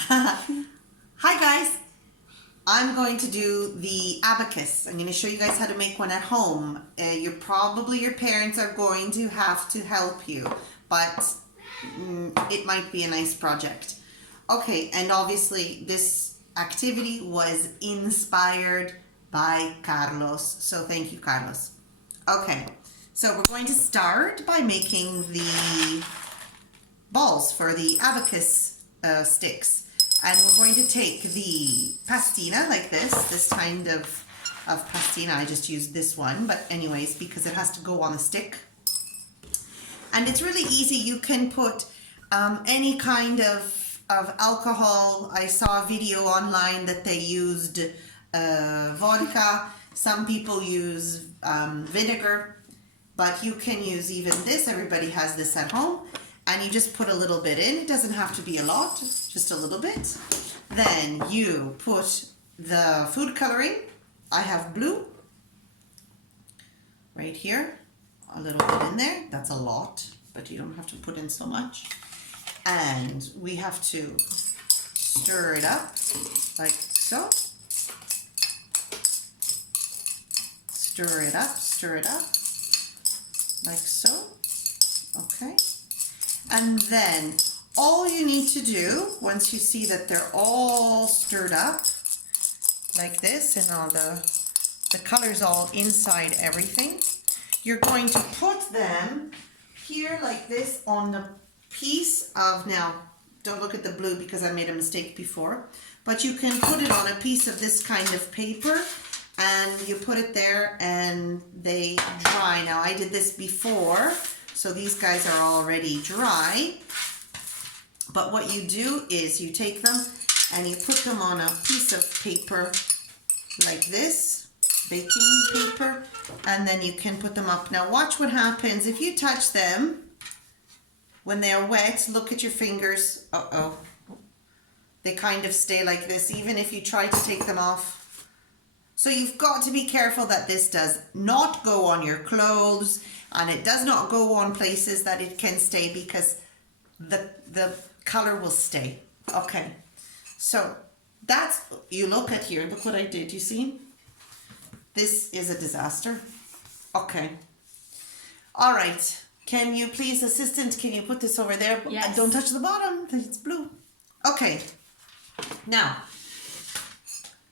Hi guys, I'm going to do the abacus. I'm going to show you guys how to make one at home. Your parents are going to have to help you, but it might be a nice project. Okay, and obviously this activity was inspired by Carlos, so thank you, Carlos. Okay, so we're going to start by making the balls for the abacus sticks. And we're going to take the pastina like this kind of pastina. I just used this one, but anyways, because it has to go on a stick. And it's really easy. You can put any kind of alcohol. I saw a video online that they used vodka. Some people use vinegar, but you can use even this. Everybody has this at home. And you just put a little bit in. It doesn't have to be a lot, just a little bit. Then you put the food coloring. I have blue right here, a little bit in there. That's a lot, but you don't have to put in so much. And we have to stir it up like so. Stir it up like so. Okay. And then all you need to do, once you see that they're all stirred up like this and all the colors all inside everything, you're going to put them here like this on the piece of, now don't look at the blue because I made a mistake before, but you can put it on a piece of this kind of paper and you put it there and they dry. Now I did this before, so these guys are already dry, but what you do is you take them and you put them on a piece of paper like this, baking paper, and then you can put them up. Now watch what happens if you touch them when they're wet. Look at your fingers. They kind of stay like this even if you try to take them off. So you've got to be careful that this does not go on your clothes and it does not go on places that it can stay, because the color will stay. Okay, so that's, you look at here, look what I did, you see? This is a disaster. Okay. All right. Can you please, assistant, can you put this over there? Yes. And don't touch the bottom, it's blue. Okay. Now,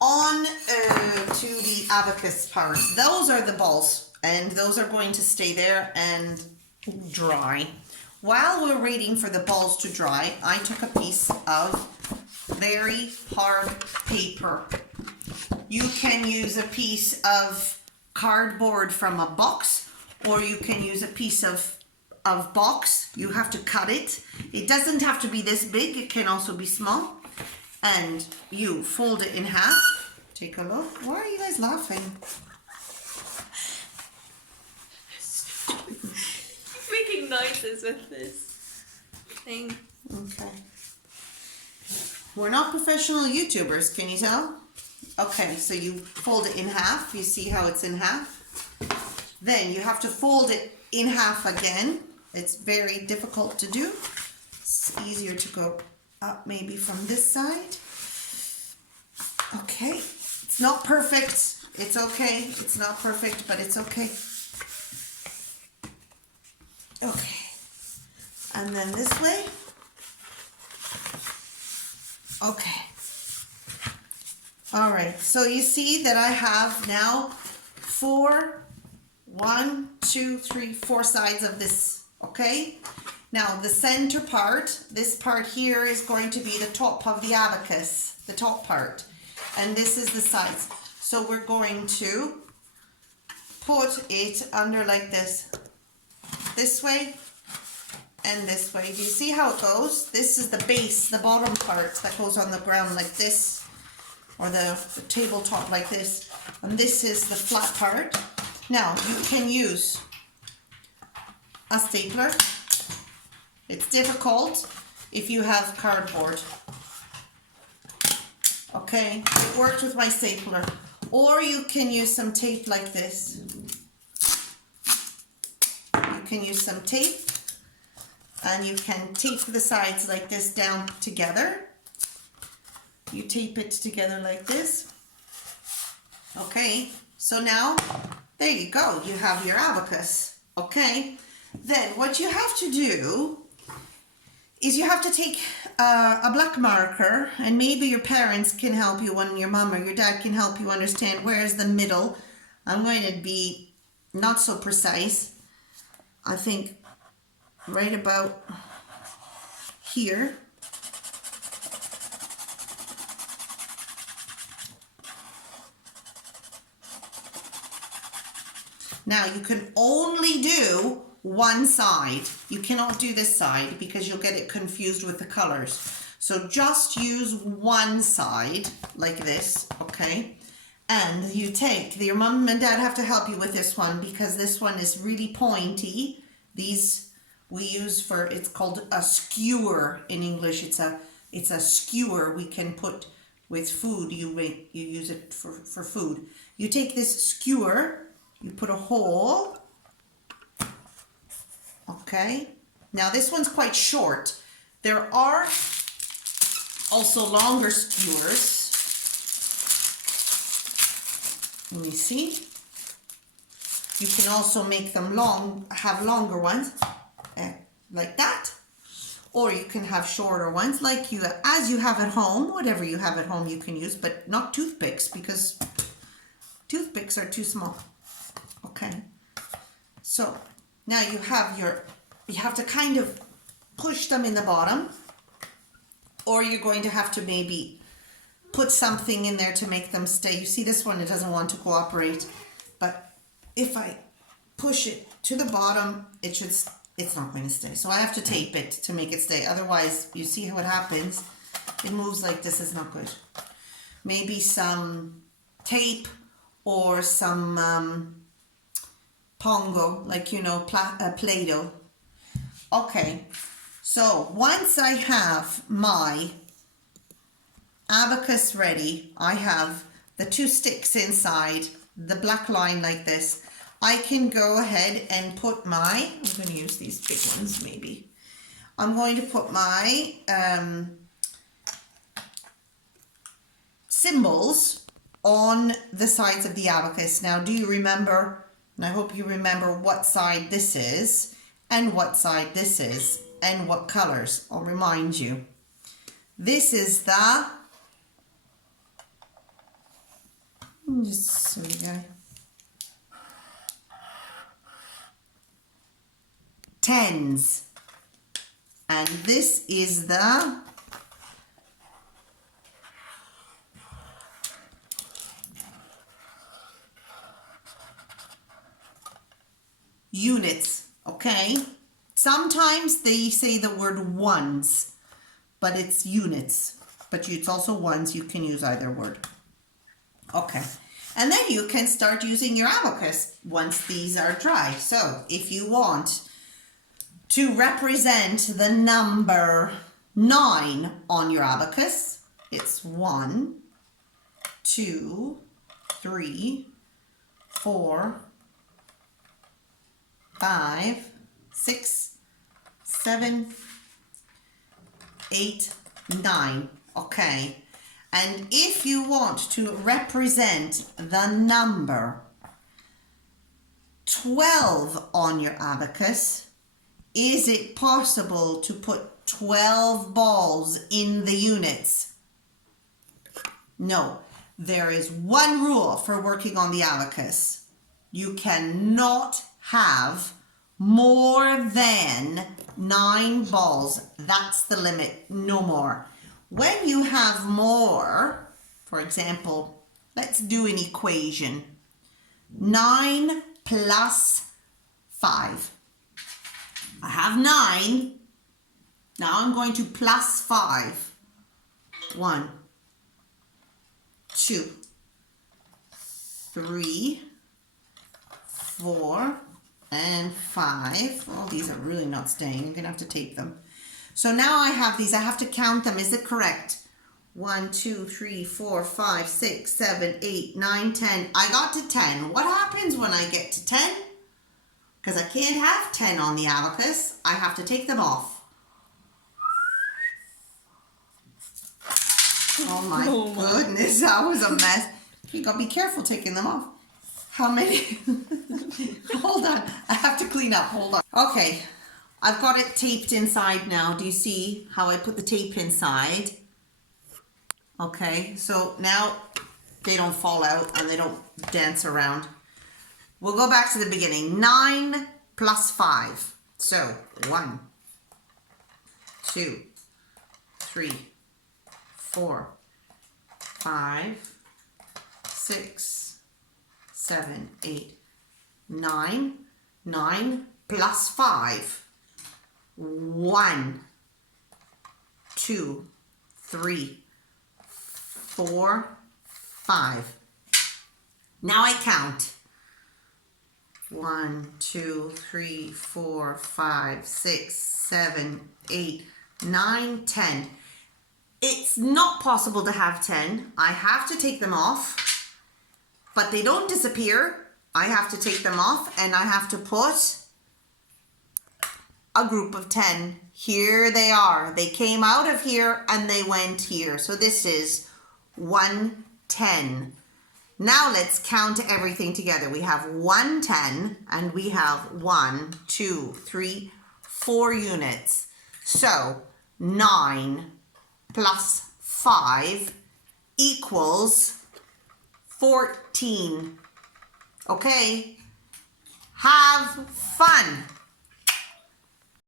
on to the abacus part. Those are the balls, and those are going to stay there and dry. While we're waiting for the balls to dry, I took a piece of very hard paper. You can use a piece of cardboard from a box, or you can use a piece of box. You have to cut it. It doesn't have to be this big, it can also be small. And you fold it in half. Take a look. Why are you guys laughing? Making noises with this thing. Okay. We're not professional YouTubers, can you tell? Okay, so you fold it in half. You see how it's in half? Then you have to fold it in half again. It's very difficult to do. It's easier to go up maybe from this side. Okay, it's not perfect. It's okay. It's not perfect, but it's okay. Okay, and then this way. Okay. All right, so you see that I have now 4 sides of this, okay? Now the center part, this part here is going to be the top of the abacus, the top part, and this is the sides. So we're going to put it under like this way and this way. Do you see how it goes? This is the base, the bottom part that goes on the ground like this, or the tabletop like this, and this is the flat part. Now you can use a stapler. It's difficult if you have cardboard. Okay, it worked with my stapler. Or you can use some tape like this. You can use some tape, and you can tape the sides like this down together. You tape it together like this. Okay, so now, there you go. You have your abacus. Okay, then what you have to do is you have to take a black marker, and maybe your parents can help you, when your mom or your dad can help you understand where's the middle. I'm going to be not so precise. I think right about here. Now you can only do one side. You cannot do this side because you'll get it confused with the colors. So just use one side like this, okay? And you take, your mom and dad have to help you with this one because this one is really pointy. These we use for, it's called a skewer in English. It's a skewer we can put with food. You use it for food. You take this skewer, you put a hole. Okay, now this one's quite short. There are also longer skewers. Let me see. You can also make them have longer ones, like that. Or you can have shorter ones, like as you have at home. Whatever you have at home you can use, but not toothpicks, because toothpicks are too small. Okay, so now you have to kind of push them in the bottom, or you're going to have to maybe put something in there to make them stay. You see this one, it doesn't want to cooperate, but if I push it to the bottom, it's not going to stay. So I have to tape it to make it stay. Otherwise, you see what happens? It moves like this. Is not good. Maybe some tape or some Pongo, like, you know, Play-Doh. Okay, so once I have my abacus ready, I have the 2 sticks inside, the black line like this. I can go ahead and put my, I'm going to use these big ones maybe. I'm going to put my symbols on the sides of the abacus. Now, do you remember, and I hope you remember what side this is and what side this is and what colors? I'll remind you. This is the, just so you go, 10s, and this is the units, okay? Sometimes they say the word ones, but it's units, but it's also ones. You can use either word. Okay, and then you can start using your abacus once these are dry. So if you want to represent the number 9 on your abacus, it's 1, 2, 3, 4, 5, 6, 7, 8, 9. Okay, and if you want to represent the number 12 on your abacus, is it possible to put 12 balls in the units? No. There is one rule for working on the abacus. You cannot have more than 9 balls. That's the limit, no more. When you have more, for example, let's do an equation. 9 plus 5. I have 9. Now I'm going to plus 5. 1, 2, 3, 4, and 5. Oh, these are really not staying. You're going to have to tape them. So now I have these. I have to count them. Is it correct? 1, 2, 3, 4, 5, 6, 7, 8, 9, 10. I got to 10. What happens when I get to 10? Because I can't have 10 on the abacus. I have to take them off. Oh my goodness, that was a mess. You gotta be careful taking them off. How many? Hold on, I have to clean up, hold on. Okay, I've got it taped inside now. Do you see how I put the tape inside? Okay, so now they don't fall out and they don't dance around. We'll go back to the beginning. 9 plus 5. So 1, 2, 3, 4, 5, 6, 7, 8, 9. 9 plus 5. 1, 2, 3, 4, 5. Now I count. 1, 2, 3, 4, 5, 6, 7, 8, 9, 10. It's not possible to have 10. I have to take them off, but they don't disappear. I have to take them off and I have to put a group of 10. Here they are. They came out of here and they went here. So this is 1, 10. Now let's count everything together. We have 1, 10, and we have 1, 2, 3, 4 units. So 9 plus 5 equals 14. Okay, have fun.